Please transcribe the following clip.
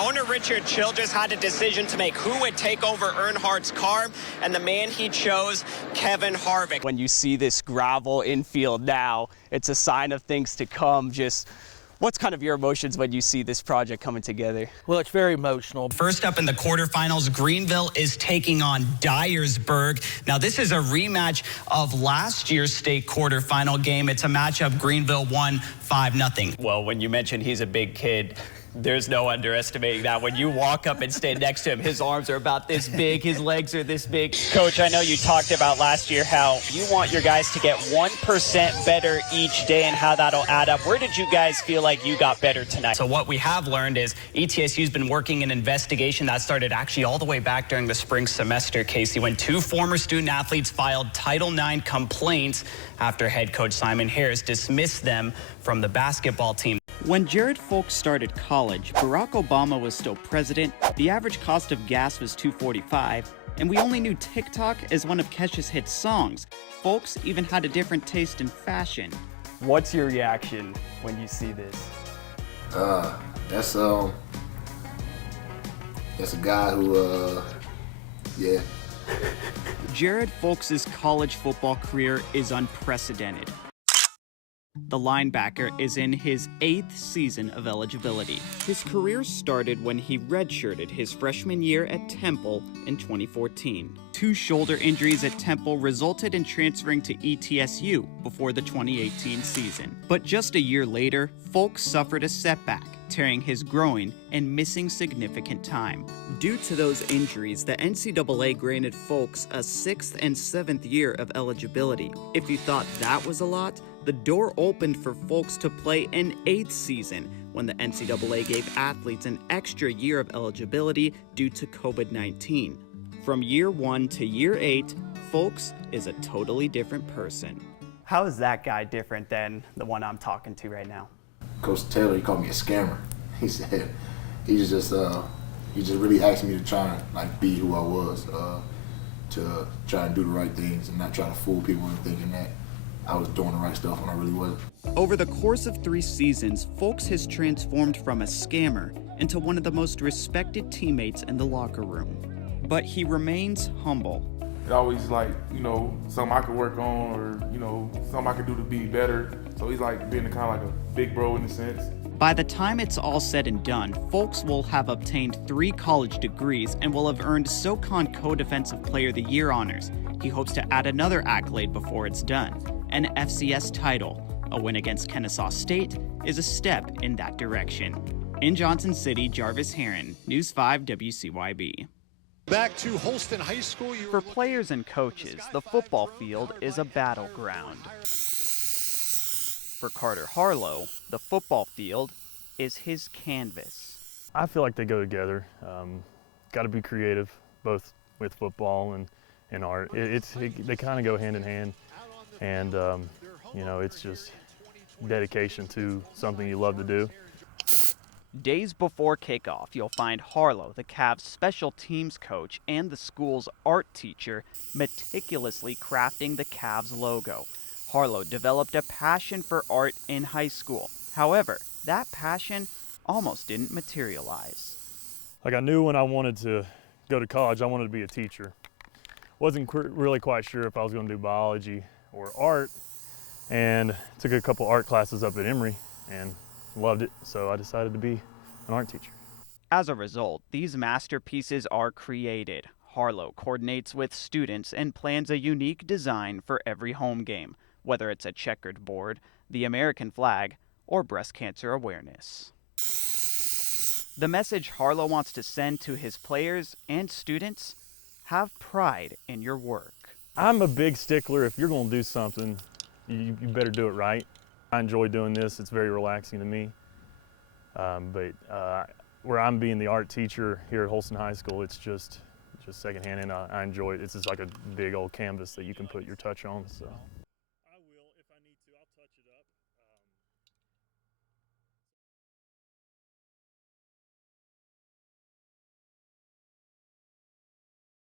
Owner Richard Childress had a decision to make who would take over Earnhardt's car, and the man he chose, Kevin Harvick. When you see this gravel infield now, it's a sign of things to come. Just what's kind of your emotions when you see this project coming together? Well, it's very emotional. First up in the quarterfinals, Greenville is taking on Dyersburg. Now, this is a rematch of last year's state quarterfinal game. It's a matchup Greenville won 5-0. Well, when you mentioned he's a big kid, there's no underestimating that. When you walk up and stand next to him, his arms are about this big, his legs are this big. Coach, I know you talked about last year how you want your guys to get 1% better each day and how that'll add up. Where did you guys feel like you got better tonight? So what we have learned is ETSU's been working an investigation that started actually all the way back during the spring semester, Casey, when 2 former student athletes filed Title IX complaints after head coach Simon Harris dismissed them from the basketball team. When Jared Folks started college, Barack Obama was still president, the average cost of gas was $2.45, and we only knew TikTok as one of Kesha's hit songs. Folks even had a different taste in fashion. What's your reaction when you see this? That's a guy who, yeah. Jared Folks' college football career is unprecedented. The linebacker is in his 8th season of eligibility. His career started when he redshirted his freshman year at Temple in 2014. 2 shoulder injuries at Temple resulted in transferring to ETSU before the 2018 season. But just a year later, Folks suffered a setback, tearing his groin and missing significant time. Due to those injuries, the NCAA granted Folks a 6th and 7th year of eligibility. If you thought that was a lot, the door opened for Folks to play an 8th season when the NCAA gave athletes an extra year of eligibility due to COVID-19. From year 1 to year 8, Folks is a totally different person. How is that guy different than the one I'm talking to right now? Coach Taylor, he called me a scammer. He said he just really asked me to try and like be who I was, to try and do the right things and not try to fool people into thinking that I was doing the right stuff when I really wasn't. Over the course of 3 seasons, Folks has transformed from a scammer into one of the most respected teammates in the locker room. But he remains humble. It's always like, something I could work on or, something I could do to be better. So he's like being kind of like a big bro in a sense. By the time it's all said and done, Folks will have obtained 3 college degrees and will have earned SoCon Co-Defensive Player of the Year honors. He hopes to add another accolade before it's done, an FCS title. A win against Kennesaw State is a step in that direction. In Johnson City, Jarvis Haren, News 5 WCYB. Back to Holston High School. For players and coaches, the football field is a battleground. For Carter Harlow, the football field is his canvas. I feel like they go together. Got to be creative, both with football and art. They kind of go hand in hand, and it's just dedication to something you love to do. Days before kickoff, you'll find Harlow, the Cavs' special teams coach, and the school's art teacher meticulously crafting the Cavs logo. Harlow developed a passion for art in high school. However, that passion almost didn't materialize. Like, I knew when I wanted to go to college, I wanted to be a teacher. Wasn't really quite sure if I was going to do biology or art, and took a couple art classes up at Emory and loved it, so I decided to be an art teacher. As a result, these masterpieces are created. Harlow coordinates with students and plans a unique design for every home game, whether it's a checkered board, the American flag, or breast cancer awareness. The message Harlow wants to send to his players and students: have pride in your work. I'm a big stickler. If you're going to do something, you better do it right. I enjoy doing this. It's very relaxing to me. But where I'm being the art teacher here at Holston High School, it's just secondhand, and I enjoy it. It's just like a big old canvas that you can put your touch on. So.